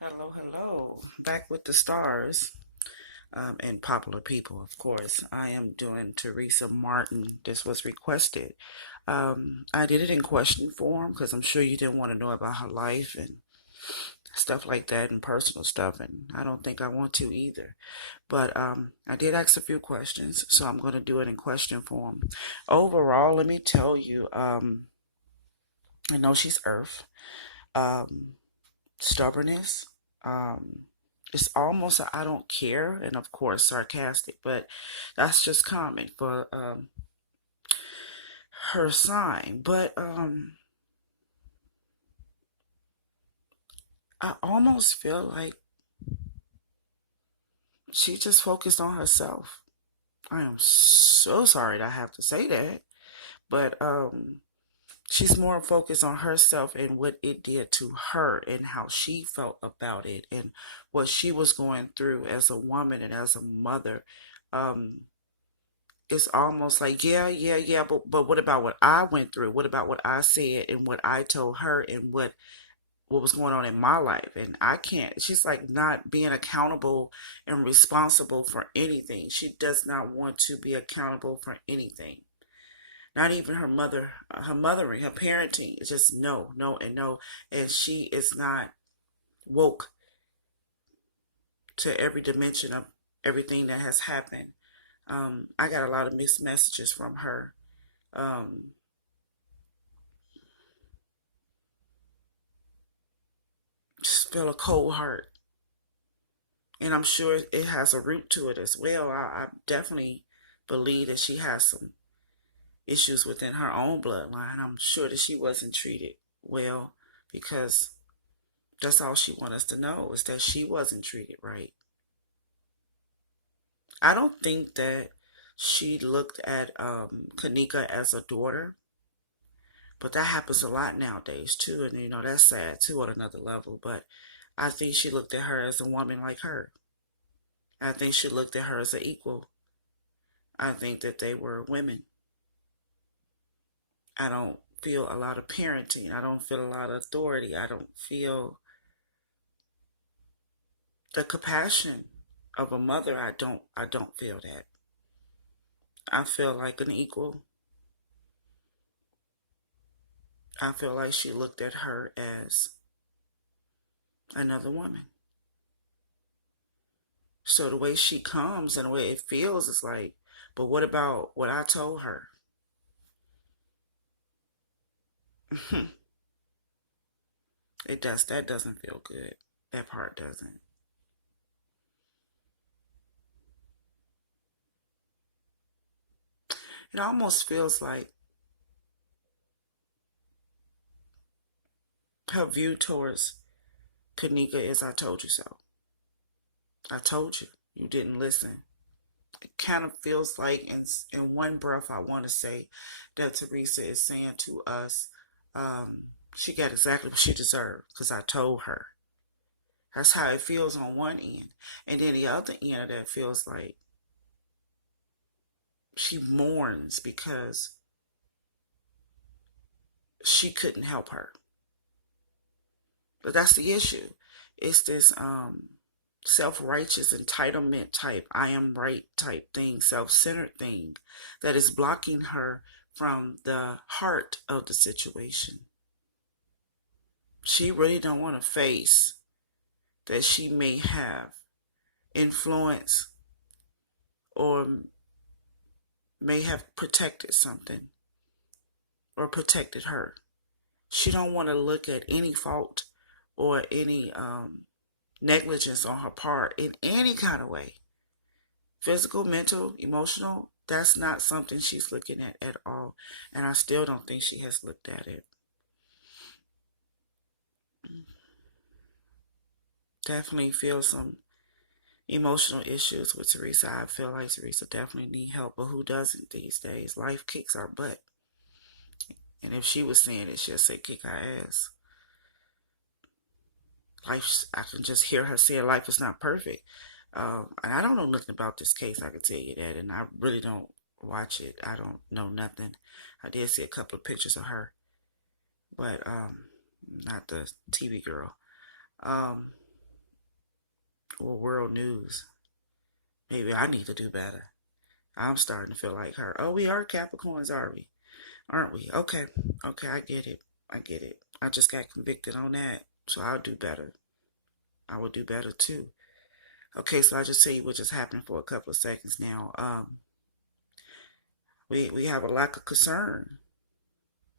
Hello, hello. Back with the stars and popular people, of course. I am doing Teresa Martin. This was requested. I did it in question form because I'm sure you didn't want to know about her life and stuff like that and personal stuff, and I don't think I want to either. But I did ask a few questions, so I'm going to do it in question form. Overall, let me tell you, I know she's Earth. Um, Stubbornness. Um, it's almost a I don't care, and of course sarcastic, but that's just common for her sign. But I almost feel like she just focused on herself. I am so sorry that I have to say that, but she's more focused on herself and what it did to her and how she felt about it and what she was going through as a woman and as a mother. Um, it's almost like yeah, but what about what I went through? What about what I said and what I told her and what was going on in my life? And I can't. She's like not being accountable and responsible for anything. She does not want to be accountable for anything. Not even her mother, her mothering, her parenting. It's just no, no, and no. And she is not woke to every dimension of everything that has happened. I got a lot of mixed messages from her. Um, just feel a cold heart. And I'm sure it has a root to it as well. I definitely believe that she has some issues within her own bloodline. I'm sure that she wasn't treated well because that's all she wants us to know is that she wasn't treated right. I don't think that she looked at Kenneka as a daughter, but that happens a lot nowadays too. And that's sad too on another level. But I think she looked at her as a woman like her. I think she looked at her as an equal. I think that they were women. I don't feel a lot of parenting. I don't feel a lot of authority. I don't feel the compassion of a mother. I don't feel that. I feel like an equal. I feel like she looked at her as another woman. So the way she comes and the way it feels is like, but what about what I told her? That doesn't feel good. That part doesn't. It almost feels like her view towards Kenneka is I told you so. I told you. You didn't listen. It kind of feels like in one breath I want to say that Teresa is saying to us, she got exactly what she deserved because I told her. That's how it feels on one end. And then the other end of that feels like she mourns because she couldn't help her. But that's the issue. It's this self-righteous entitlement type, I am right type thing, self-centered thing that is blocking her from the heart of the situation. She really don't want to face that she may have influence or may have protected something or protected her. She don't want to look at any fault or any negligence on her part in any kind of way. Physical, mental, emotional, that's not something she's looking at all. And I still don't think she has looked at it. Definitely feel some emotional issues with Teresa. I feel like Teresa definitely need help, but who doesn't these days? Life kicks our butt. And if she was saying it, she'll say kick our ass. Life, I can just hear her say life is not perfect. And I don't know nothing about this case, I can tell you that. And I really don't watch it. I don't know nothing. I did see a couple of pictures of her, but not the TV girl. Um, or world news. Maybe I need to do better. I'm starting to feel like her. Oh, we are Capricorns, are we? Aren't we? Okay. Okay, I get it. I get it. I just got convicted on that. So I'll do better. I will do better too. Okay, so I just tell you what just happened for a couple of seconds now. We have a lack of concern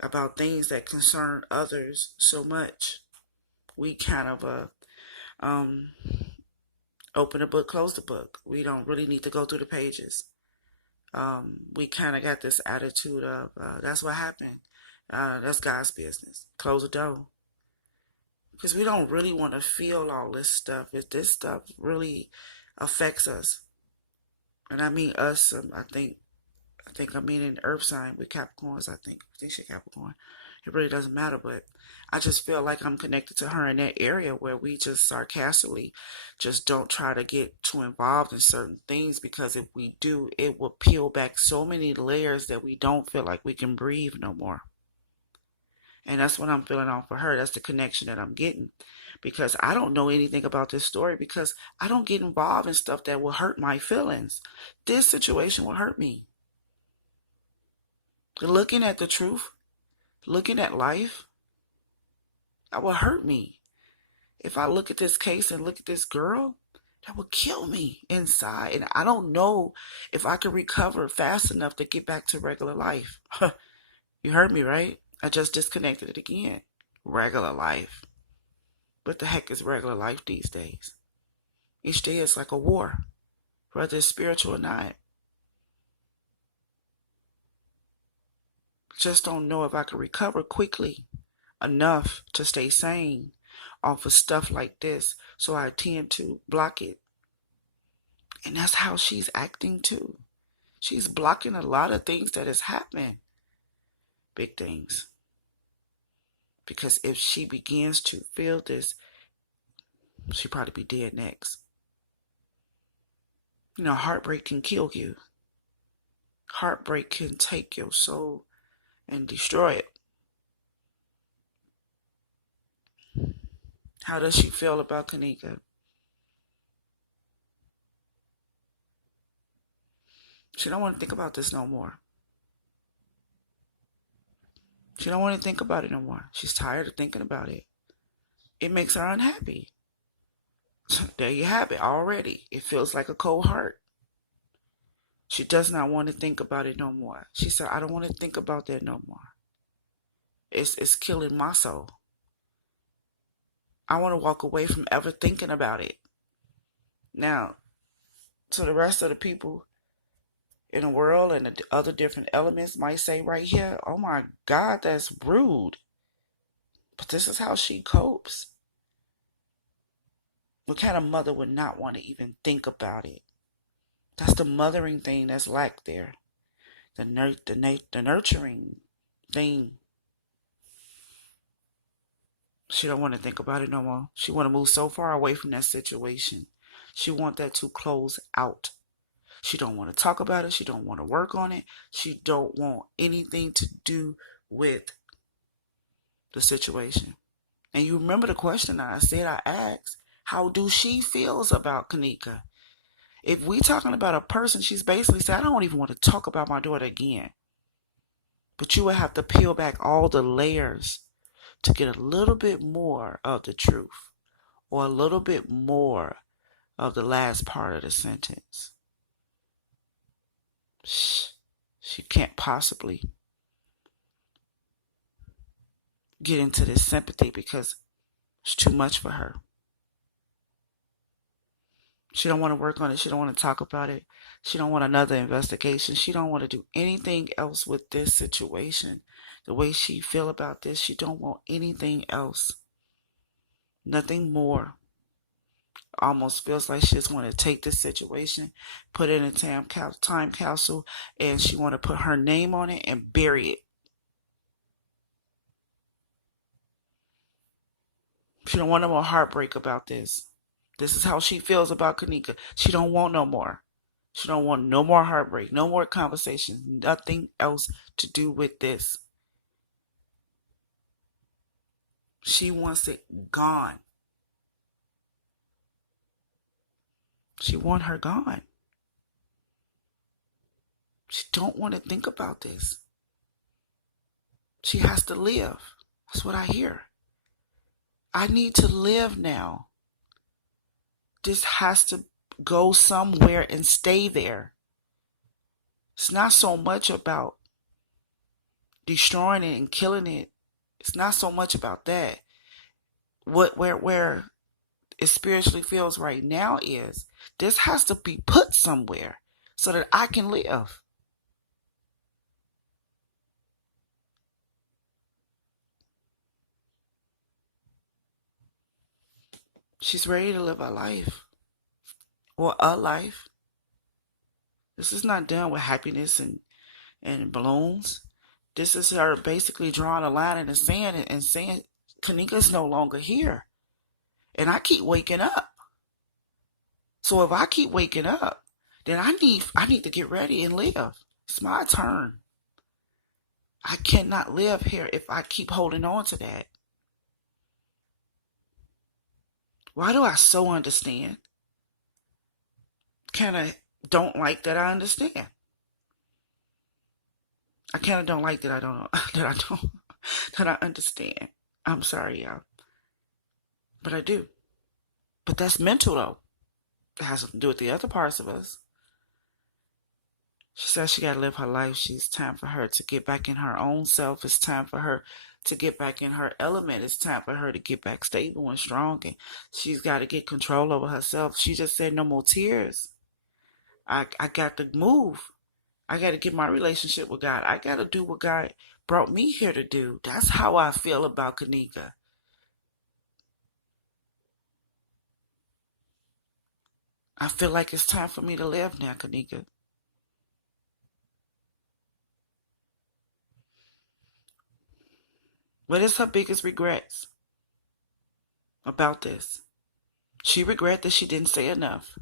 about things that concern others so much. We kind of um open the book, close the book. We don't really need to go through the pages. We kind of got this attitude of that's what happened. That's God's business. Close the door. Because we don't really want to feel all this stuff. If this stuff really affects us, and I mean us, I mean in Earth sign with Capricorns. I think she's Capricorn. It really doesn't matter, but I just feel like I'm connected to her in that area where we just sarcastically just don't try to get too involved in certain things, because if we do, it will peel back so many layers that we don't feel like we can breathe no more. And that's what I'm feeling on for her. That's the connection that I'm getting. Because I don't know anything about this story, because I don't get involved in stuff that will hurt my feelings. This situation will hurt me. Looking at the truth, looking at life, that will hurt me. If I look at this case and look at this girl, that will kill me inside. And I don't know if I can recover fast enough to get back to regular life. You heard me, right? I just disconnected it again. Regular life. What the heck is regular life these days? Each day is like a war, whether it's spiritual or not. Just don't know if I can recover quickly enough to stay sane off of stuff like this, so I tend to block it. And that's how she's acting too. She's blocking a lot of things that is happening. Big things. Because if she begins to feel this, she'll probably be dead next. You know, heartbreak can kill you. Heartbreak can take your soul and destroy it. How does she feel about Kenneka? She don't want to think about this no more. She don't want to think about it no more. She's tired of thinking about it. It makes her unhappy. There you have it already. It feels like a cold heart. She does not want to think about it no more. She said, I don't want to think about that no more. It's killing my soul. I want to walk away from ever thinking about it. Now, to the rest of the people in the world and the other different elements might say right here, oh my God, that's rude. But this is how she copes. What kind of mother would not want to even think about it? That's the mothering thing that's lacked there. The nurturing thing. She don't want to think about it no more. She want to move so far away from that situation. She want that to close out. She don't want to talk about it. She don't want to work on it. She don't want anything to do with the situation. And you remember the question that I asked, how do she feels about Kenneka? If we talking about a person, she's basically said, I don't even want to talk about my daughter again. But you would have to peel back all the layers to get a little bit more of the truth, or a little bit more of the last part of the sentence. She can't possibly get into this sympathy because it's too much for her. She don't want to work on it. She don't want to talk about it. She don't want another investigation. She don't want to do anything else with this situation. The way she feel about this, she don't want anything else. Nothing more. Almost feels like she just want to take this situation, put it in a time capsule, and she want to put her name on it and bury it. She don't want no more heartbreak about this. This is how she feels about Kenneka. She don't want no more. She don't want no more heartbreak, no more conversations, nothing else to do with this. She wants it gone. She want her gone. She don't want to think about this. She has to live. That's what I hear. I need to live now. This has to go somewhere and stay there. It's not so much about destroying it and killing it. It's not so much about that. Where it spiritually feels right now is this has to be put somewhere so that I can live. She's ready to live a life. Or a life. This is not done with happiness and balloons. This is her basically drawing a line in the sand and saying Kenneka's no longer here. And I keep waking up. So if I keep waking up, then I need to get ready and live. It's my turn. I cannot live here if I keep holding on to that. Why do I so understand? Kind of don't like that I understand. I kind of don't like that I don't that I understand. I'm sorry, y'all, but I do. But that's mental though. It has something to do with the other parts of us. She says she got to live her life. She's time for her to get back in her own self. It's time for her to get back in her element. It's time for her to get back stable and strong. And she's got to get control over herself. She just said no more tears. I got to move. I got to get my relationship with God. I got to do what God brought me here to do. That's how I feel about Kenneka. I feel like it's time for me to live now, Kenneka. What is her biggest regrets about this? She regret that she didn't say enough.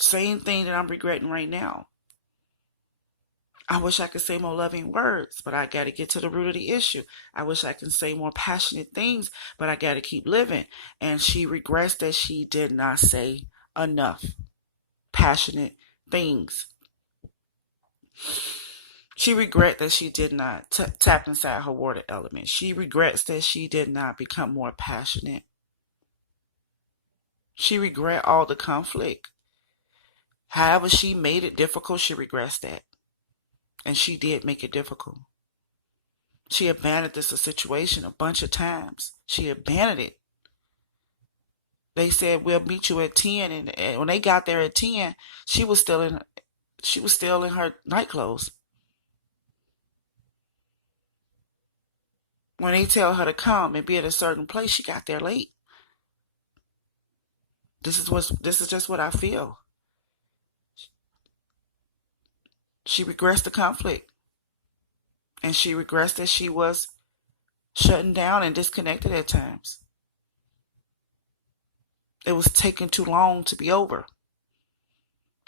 Same thing that I'm regretting right now. I wish I could say more loving words, but I got to get to the root of the issue. I wish I could say more passionate things, but I got to keep living. And she regrets that she did not say enough passionate things. She regrets that she did not tap inside her water element. She regrets that she did not become more passionate. She regrets all the conflict. However she made it difficult, she regrets that. And she did make it difficult. She abandoned this situation a bunch of times. She abandoned it. They said we'll meet you at 10, and when they got there at 10, she was still in her night clothes. When they tell her to come and be at a certain place, she got there late. This is just what I feel. She regrets the conflict, and she regrets that she was shutting down and disconnected at times. It was taking too long to be over.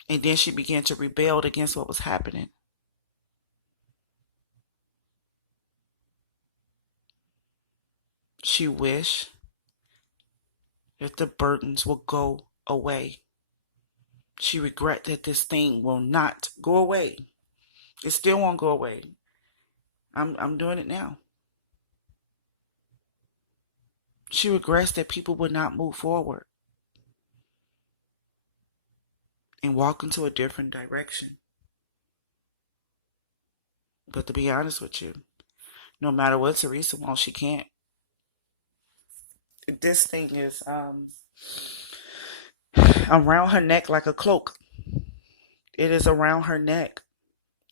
And then she began to rebel against what was happening. She wished that the burdens will go away. She regret that this thing will not go away. It still won't go away. I'm doing it now. She regrets that people would not move forward and walk into a different direction. But to be honest with you, no matter what Teresa wants, she can't. This thing is around her neck like a cloak. It is around her neck.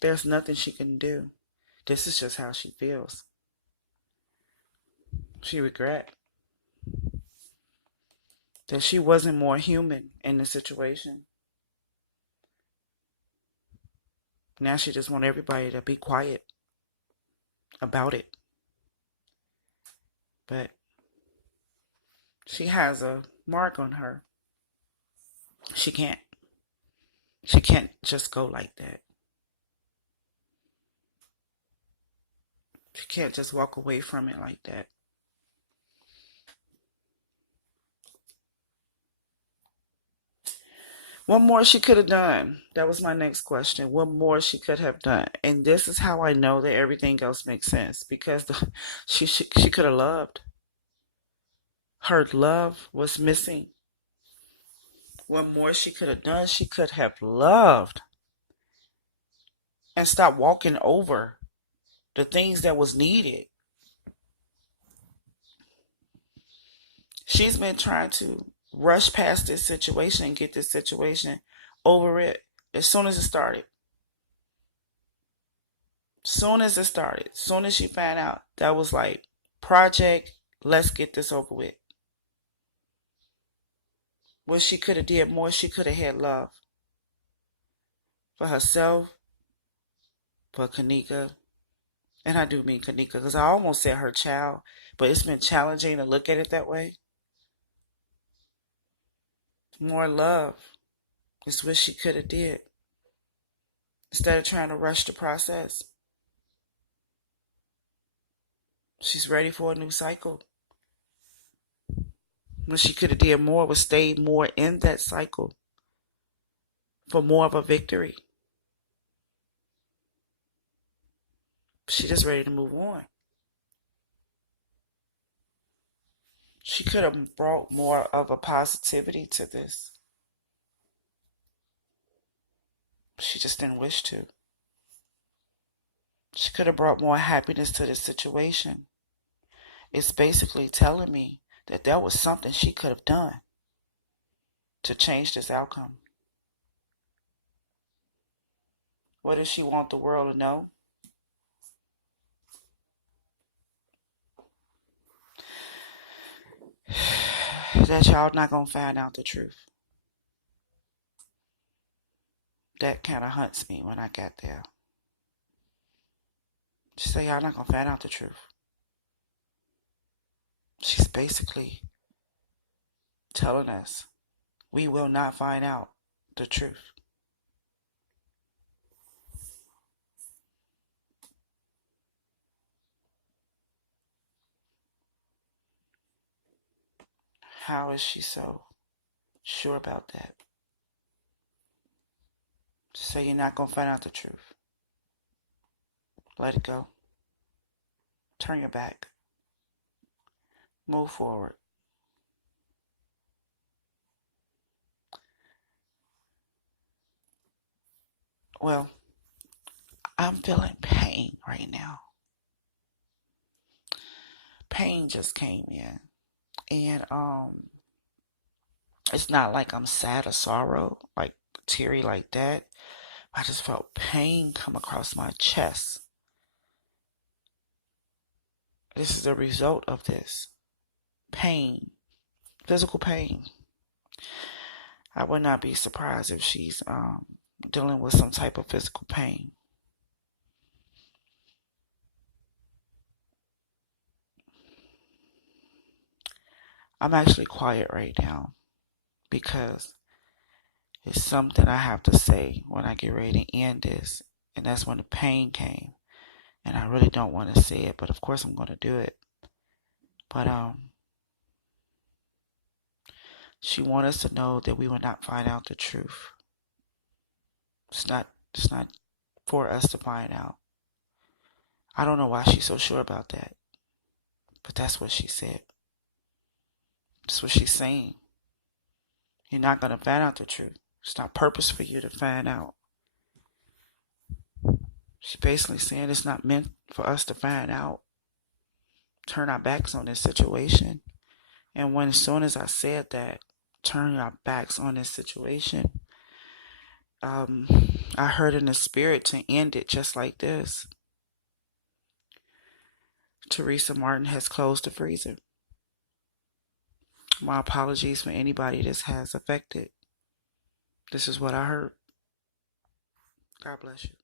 There's nothing she can do. This is just how she feels. She regret that she wasn't more human in the situation. Now she just wants everybody to be quiet about it. But she has a mark on her. She can't. She can't just go like that. She can't just walk away from it like that. What more she could have done? That was my next question. What more she could have done? And this is how I know that everything else makes sense because she could have loved. Her love was missing. What more she could have done? She could have loved and stopped walking over the things that was needed. She's been trying to rush past this situation and get this situation over it as soon as it started. Soon as it started, soon as she found out, that was like, project, let's get this over with. What she could have did more, she could have had love for herself, for Kenneka, and I do mean Kenneka because I almost said her child, but it's been challenging to look at it that way. More love is what she could have did instead of trying to rush the process. She's ready for a new cycle. What she could have did more was stay more in that cycle for more of a victory. She's just ready to move on. She could have brought more of a positivity to this. She just didn't wish to. She could have brought more happiness to this situation. It's basically telling me that there was something she could have done to change this outcome. What does she want the world to know? That y'all not gonna find out the truth. That kind of hunts me when I got there. She said y'all not gonna find out the truth. She's basically telling us we will not find out the truth. How is she so sure about that? To say you're not gonna find out the truth. Let it go. Turn your back. Move forward. Well, I'm feeling pain right now. Pain just came in. And it's not like I'm sad or sorrow, like teary like that. I just felt pain come across my chest. This is the result of this. Pain. Physical pain. I would not be surprised if she's dealing with some type of physical pain. I'm actually quiet right now because it's something I have to say when I get ready to end this. And that's when the pain came. And I really don't want to say it, but of course I'm going to do it. But she wants us to know that we will not find out the truth. It's not for us to find out. I don't know why she's so sure about that. But that's what she said. That's what she's saying. You're not going to find out the truth. It's not purpose for you to find out. She's basically saying it's not meant for us to find out. Turn our backs on this situation. And when as soon as I said that, turn our backs on this situation, I heard in the spirit to end it just like this. Teresa Martin has closed the freezer. My apologies for anybody this has affected. This is what I heard. God bless you.